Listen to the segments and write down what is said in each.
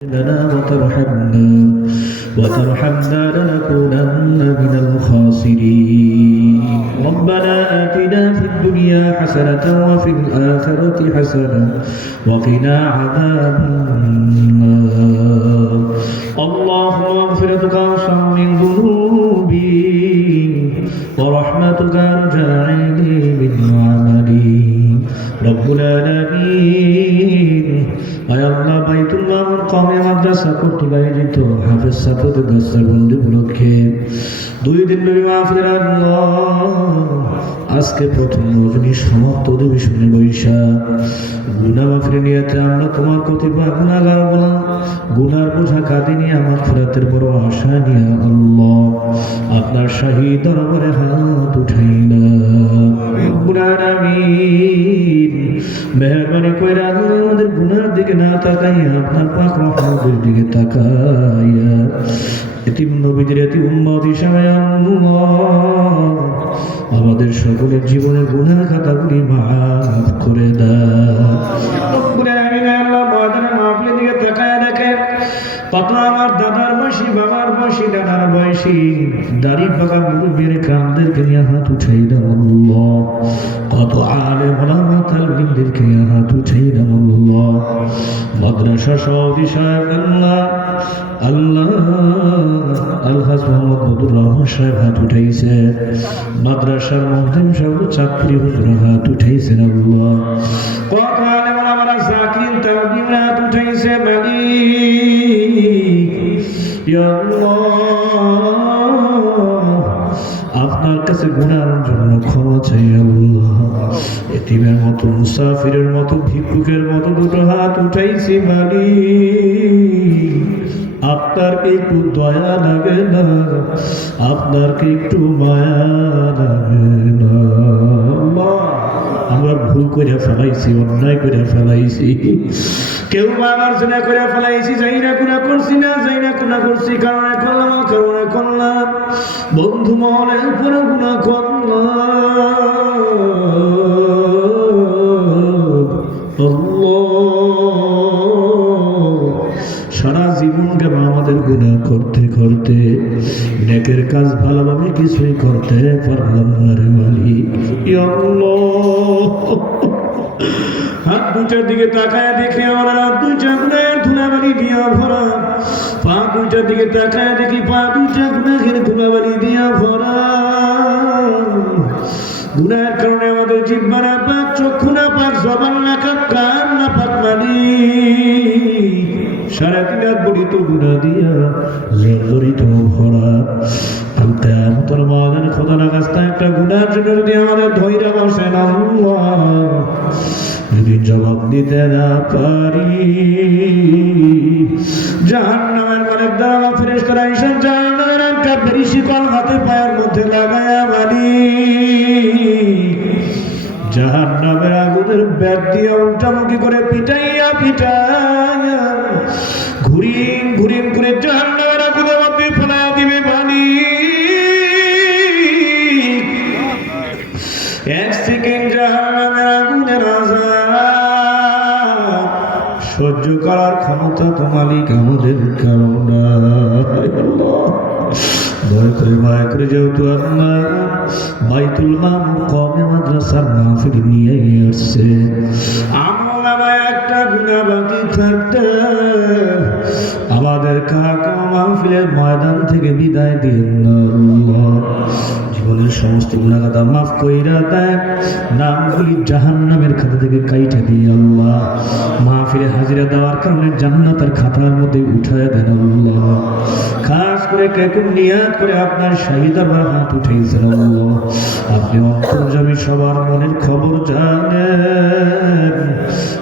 لنا وترحمنا لنكونن من الخاسرين. ربنا آتنا في الدنيا حسنة وفي الآخرة حسنة وقنا عذاب النار. اللهم مغفرتك أوسع من ذنوبي ورحمتك أرجى عندي من عملي. رب العالمين আল্লাহ বাইতুল্লাহ কওমি মাদ্রাসা কর্তৃক আয়োজিত হাফেজ ছাত্রদের দস্তার বন্দি উপলক্ষে 2 দিন ব্যাপী মাহফিল আল্লাহ আজকে প্রথম রজনী সমাপ্ত অধিবেশনে বৈশা গুনাহ মাফির নিয়তে আমরা তোমার কতিপয় গুনাহগার বলা গুনার বোঝা কাঁধে নিয়ে আমার ফেরাতের বড় আশা নিয়ে আল্লাহ আপনার শাহী দরবারে হাত উঠাইলাম। রব্বুল আলামিন মেহেরবানি কইরা আমাদের গুনার দিকে না তাকাইয়া আপনার পাক রহমতের দিকে তাকাইয়া এতিম নবীদের এতিম উম্মত হিসাবে আল্লাহ আমাদের সকলের জীবনের গুনাহ খাতাগুলি মাফ করে দাও। রব্বুল আলামিন আল্লাহ ময়দানের মাহফিলের দিকে তাকায়া দেখে কত আমার দাদার বয়সী বাবার বয়সী দাদার বয়সী দাড়ি পাকা মুরব্বীর কামদেরকে নিয়ে হাত উঠাই দাও আল্লাহ। কত আলেম ওলামা তালবিনদেরকে নিয়ে হাত উঠাই দাও আল্লাহ। মাদ্রাসা সভাপতি সাহেব আল্লাহ আল্লাহ আলহাজ মোহাম্মদ বদুর রহমান সাহেব হাত উঠাইছে। মাদ্রাসার মুহতামিম সাহেব চাকরি হুজুর হাত উঠাইছেন আল্লাহ। কত আলেম ওলামা জাকির তাওহীদ হাত উঠাইছে মালিক ইয়া আল্লাহ আপনার কাছে গুনার জন্য ক্ষমা চাই আল্লাহ। এতিমের মতো মুসাফিরের মতো ভিক্ষুকের মতো দুটো হাত উঠাইছি মালিক আপনার কি একটু দয়া লাগে না? আপনার কি একটু মায়া লাগে না? আমরা ভুল করে ফেলাইছি, অন্যায় করে ফেলাইছি, কেউ বাবার জন্য করে ফেলাইছি, যাই না গুনাহ করছি না, যাই না গুনাহ করছি, কারণে করলাম বন্ধু মহলের উপরে গুনাহ করলাম। সারা জীবন গেল আমাদের গুনাহ করতে করতে, নেকের কাজ ভালোভাবে কিছুই করতে পারলাম না রে মালিক ইয়া আল্লাহ। হাত দুটার দিকে তাকায় দেখে আমরা দুইটা গুনাহের ধুলাবালি দিয়া ভরা, পা দুইটার দিকে তাকায় দেখি পা দুইটা গুনাহের ধুলাবালি দিয়া ভরা। গুনাহের কারণে আমাদের জিহ্বা না পাক, চক্ষু না পাক, জবান না পাক, কান না পাক মালিক। সারা দিন রাত বড়িত গুনাহ দিয়া জর্জরিত ভরা। কিয়ামতের ময়দানে খোদার কাছে একটা গুনাহের জন্য যদি আমাদের ধৈর্য বসেন আল্লাহ, যদি জবাব দিতে না পারি, জাহান্নামের মালিক দ্বারা ফেরেশতারা এসে জাহান্নামের একটা বেরি শিকল হাতে পায়ের মধ্যে লাগায়া মালিক জাহান্নামের আগুনের ব্যাট দিয়ে উল্টামুখি করে পিটাইয়া ঘুরিন ঘুরিন করে জাহান্নামের আগুনের মধ্যে ফেলাইয়া দিবে মালিক। এক সেকেন্ড জাহান্নামের আগুনের আযাব সহ্য করার ক্ষমতা তো মালিক আমাদের কারণ দয়া করে মায়া করে, যেহেতু আল্লাহ বাইতুল মামুর কওমি মাদ্রাসার মাহফিল নিয়ে আসছে, আমার একটা গুনাহ বাকি থাকতে আমাদের কাকা মাহফিলের ময়দান থেকে বিদায় দিন আল্লাহ। জীবনের সমস্ত গুনাহ খাতা মাফ কইরা দেন, নামগুলি জাহান্নামের খাতা থেকে কাইটা দিয়ে আল্লাহ মাহফিলে হাজিরা দেওয়ার কারণে জান্নাতের খাতার মধ্যে উঠায় দেন আল্লাহ। খাস করে কেকুম নিয়াত করে আপনার শাহিদার হাত উঠাইছেন আল্লাহ। আপনি অন্তর্যামী সবার মনের খবর জানেন,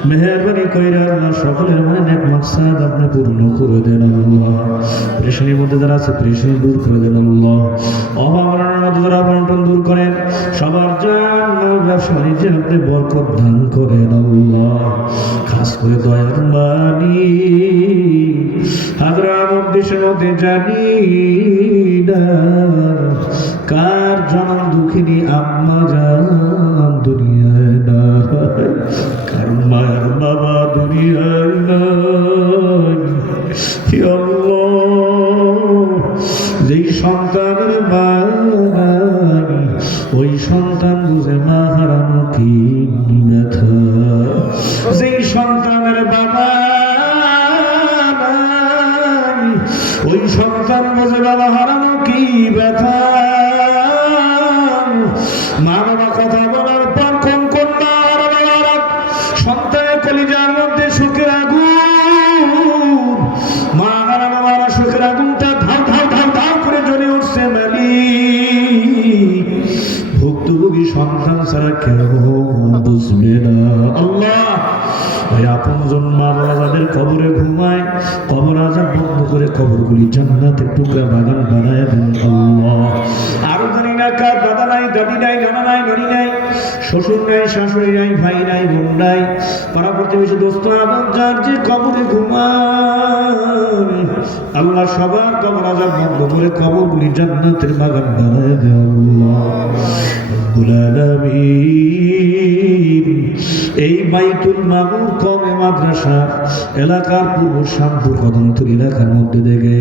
মেহেরবানি কইরা আল্লাহ সকলের মনে নেক মাকসাদ আপনি পূর্ণ করে দেন আল্লাহ। পেরেশানির মধ্যে যারা আছে পেরেশানি দূর করে দেন আল্লাহ। অভাবনার মধ্যে যারা বন্টন দূর করেন, সবার জন্য ব্যবসা বাণিজ্যে আপনি বরকত দান করেন আল্লাহ। খাস করে দয়ার মালিক হাজরাত দেশের মধ্যে জানি না কার জনম দুঃখিনী আম্মা জান দুনিয়ায় না, কার মায়ের বাবা দুনিয়ায় নাই, ইয়া আল্লাহ, যেই সন্তানের মা নাই ওই সন্তান বুঝে মা হারানো কি ব্যথা, যেই সন্তানের বাবা নাই ওই সন্তান বুঝে বাবা হারানো কি ব্যথা। মা বাবা কথা বলার পর কোন কোন সন্তানের কলিজার মধ্যে সুখের আগুন, মা হারানো মারা সুখের আগুনটা ধাও ধাও ধাও ধাও করে জ্বলে উঠছে মালিক। ভুক্তভোগী সন্তান ছাড়া কেউ বুঝবে না। আল্লাহ, ওই আপনজন মা বাবা যাদের কবরে ঘুমায়, কবর আযাব বন্ধ করে কবরগুলি জান্নাতের টুকরা বাগান বানায় দেন আল্লাহ। আরো জানি না কার দাদা নাই, দাদি নাই, নানা নাই, নানি নাই, শ্বশুর নাই, শাশুড়ি নাই, ভাই নাই, বোন নাই, পাড়া প্রতিবেশী দোস্ত আপন যার যে কবরে ঘুমায়, আল্লাহ সবার কবর আযাব বন্ধ করে কবরগুলি জান্নাতের বাগান বানায় দেন আল্লাহ রব্বুল আলামিন। এই বাইতুল মামুর কওমে মাদ্রাসা এলাকার পূর্ব শামপুর কদমতলী এলাকার মধ্যে থেকে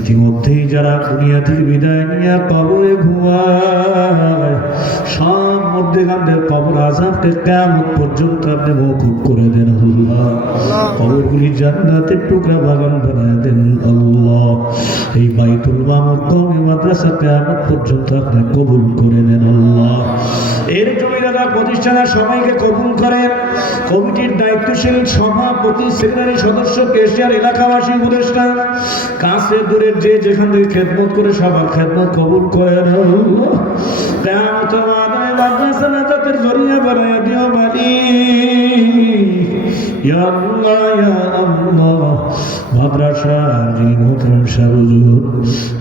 ইতিমধ্যেই যারা দুনিয়া থেকে বিদায় নিয়ে কবরে ঘুমায়, সব মধ্যেখানদের কবর আযাবকে কিয়ামত পর্যন্ত আপনি মওকুফ করে দেন আল্লাহ। কবরগুলি জান্নাতের টুকরা বাগান বানায় দেন আল্লাহ। এই বাইতুল মামুর কওমে মাদ্রাসা কিয়ামত পর্যন্ত আপনি কবুল করে নেন আল্লাহ। এর জমিদার প্রতিষ্ঠানের সবাইকে কবুল করেন। কমিটির দায়িত্বশীল সভাপতি, সেক্রেটারি, সদস্য, কেশিয়ার, এলাকাবাসী, উপদেষ্টা, কাছে দূরের যে যেখান থেকে খেদমত করে সবার খেদমত কবুল করেন আল্লাহ। কিয়ামতের ময়দানে মাদ্রাসা নাজাতের জরিয়া বানায় দিও মালিক। ইয়া আল্লাহ, ইয়া আল্লাহ, মাদ্রাসার যিনি মোহতারাম শাহ হুজুর,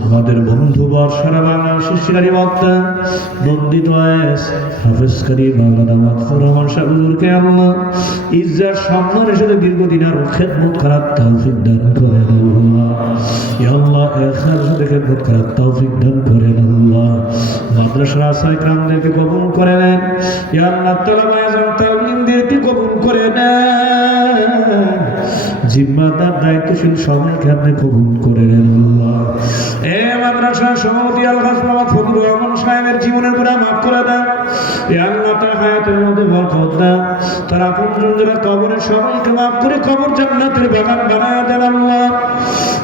আমাদের বন্ধুবর সারা বাংলাদেশের শিকারী বক্তা বন্দিত হাফেজকারী মাওলানা মাকফুর রহমান শাহ হুজুরকে আল্লাহ ইজ্জত সম্মানের সাথে দীর্ঘদিন আর খেদমত করার তৌফিক দান করেন আল্লাহ। ইয়া আল্লাহ, ইখলাসের সাথে খেদমত করার তৌফিক দান করেন আল্লাহ। মাদ্রাসার আশায়ে কিরামদেরকে কবুল করে নেন। ইয়া আল্লাহ, তালাবা আযম তালিমদেরকে কবুল করে নেন। জিম্মাদার দায়িত্বশীল সবাইকে আপনি কবুল করে নেন আল্লাহ। এ মাদ্রাসার সভাপতি আলহাজ মোহাম্মদ ফজলুর রহমান সাহেবের জীবনের গুনাহ মাফ করে দেন। ইয়া আল্লাহ, তার হায়াতের মধ্যে বরকত দেন। তার আপনজন যারা কবরে সবাইকে মাফ করে কবর জান্নাতের বাগান বানায় দেন আল্লাহ।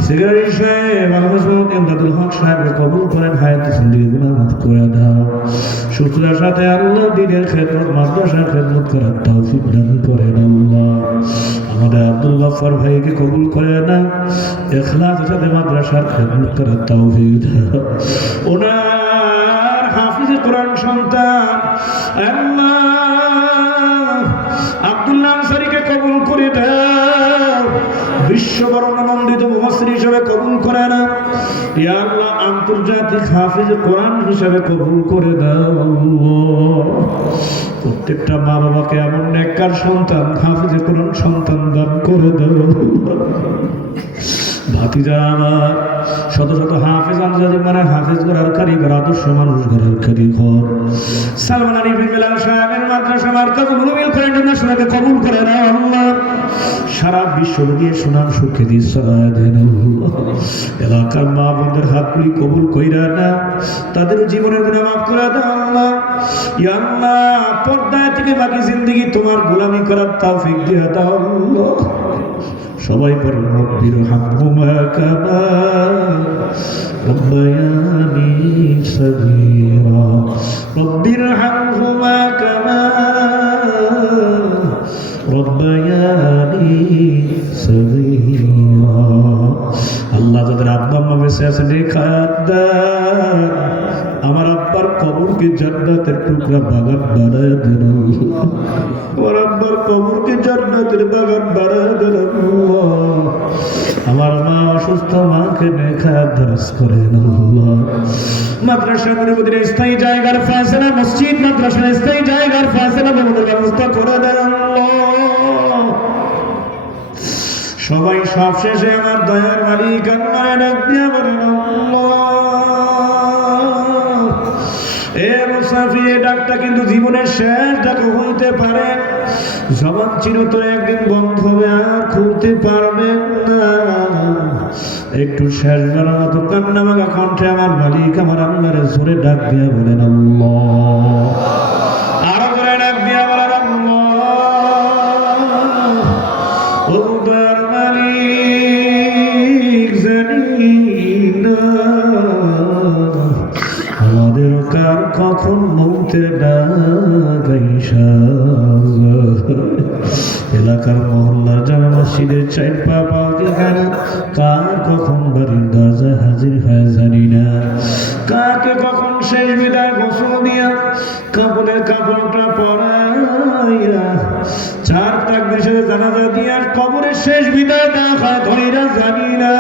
সেক্রেটারি সাহেব আলহাজ মোহাম্মদ ইমদাদুল হক সাহেবকে কবুল করেন, হায়াতের জিন্দেগি গুনাহ মাফ করে দাও। সুস্থতার সাথে আল্লাহ দ্বীনের খেদমত, মাদ্রাসার খেদমত করার তৌফিক দান করেন আল্লাহ। আমাদের আব্দুল গফফার ভাইকে কবুল করে না, ইখলাসের সাথে মাদ্রাসার খেদমত করার তৌফিক দাও। ওনার হাফিজ কোরআন সন্তান আল্লাহ আব্দুল্লাহ আনসারীকে কবুল করে দাও। বিশ্ববরণানন্দিত মুফাসসির হিসেবে কবুল করে না। ইয়া আল্লাহ, আন্তর্জাতিক হাফিজ কোরআন হিসেবে কবুল করে দাও আল্লাহ। প্রত্যেকটা মা বাবাকে এমন নেককার সন্তান, হাফিজ কোরআন সন্তান দান করে দাও। ভাতিজারা আমার শত শত হাফিজ আন্তর্জাতিক মানের হাফিজ গড়ার কারিগর, আদর্শ মানুষ গড়ার কারিগর সালমান আলী বিন বেলাল সাহেবের মাদ্রাসা মারকাজুল উলুম ইন্টারন্যাশনালকে কবুল করে নাও আল্লাহ। সারা বিশ্বব্যাপী সুনাম সুখ্যাতি ছড়ায় দেন আল্লাহ। এলাকার মা বোনদের হাতগুলি কবুল কইরা না, তাদের জীবনের গুনাহ মাফ করে দাও আল্লাহ। ইয়া আল্লাহ, পর্দায় থেকে বাকি জিন্দেগি তোমার গোলামি করার তৌফিক দিয়ে দাও আল্লাহ। সবাই পড়েন রব্বির হামহুমা কামা রব্বায়ানি সগীরা, রব্বির হামহুমা কামা রব্বায়ানি সগীরা। আল্লাহ, যাদের আব্বা আম্মা বেঁচে আছেন নেখায়াত দান। আমার আব্বার কবরকে জান্নাতের টুকরা বাগান বানায় দেন আল্লাহ। আমার আব্বার কবরকে জান্নাতের বাগান বানায় দেন আল্লাহ। আমার মা অসুস্থ, মাকে নেখায়াত দারাজ করেন আল্লাহ। মাদ্রাসা মসজিদের স্থায়ী জায়গার ফয়সালা, মসজিদ মাদ্রাসার স্থায়ী জায়গার ফয়সালা বন্ধের ব্যবস্থা করে দেন আল্লাহ। সবাই সব শেষে আমার দয়ার মালিক আল্লাহরে ডাক দিয়া বলেন আল্লাহ। এ মুসাফির নবী এই ডাকটা কিন্তু জীবনের শেষ ডাক হইতে পারে। জবান চিরতরে একদিন বন্ধ হবে, আর খুলতে পারবেন না। একটু শেষবারের মতো কান্না মাখা কণ্ঠে আমার মালিক আমার আল্লাহরে জোরে ডাক দিয়া বলেন আল্লাহ। আরো জোরে ডাক দিয়া বলেন আল্লাহ। ও দয়ার মালিক, জানি না আমাদের কার কখন মৌতের ডাক আইসা এলাকার মহল্লার জামে মসজিদের চার পা দিয়ে কার কখন বাড়ির দরজা হাজির হয় জানি না। কাকে কখন শেষ বিদায় গোসল দিয়া কাপড়ের কাপড়টা পরাইয়া চার তাকবীর সাথে জানাজা দিয়া কবরের শেষ বিদায় না হয় ধইরা জানি না।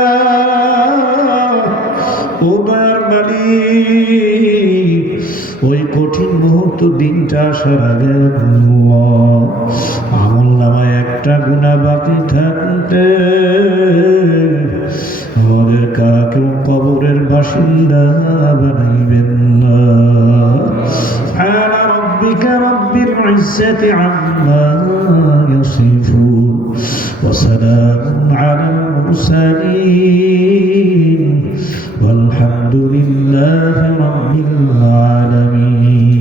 ও দয়ার মালিক, ওই কঠিন মুহূর্ত দিনটা আসার আগে আমলনামায় একটা গুনাহ বাকি থাকতে আমাদের কাকে কবরের বাসিন্দা বানাইবেন না। سبحان ربك رب العزة عما يصفون وسلام على المرسلين والحمد لله رب العالمين.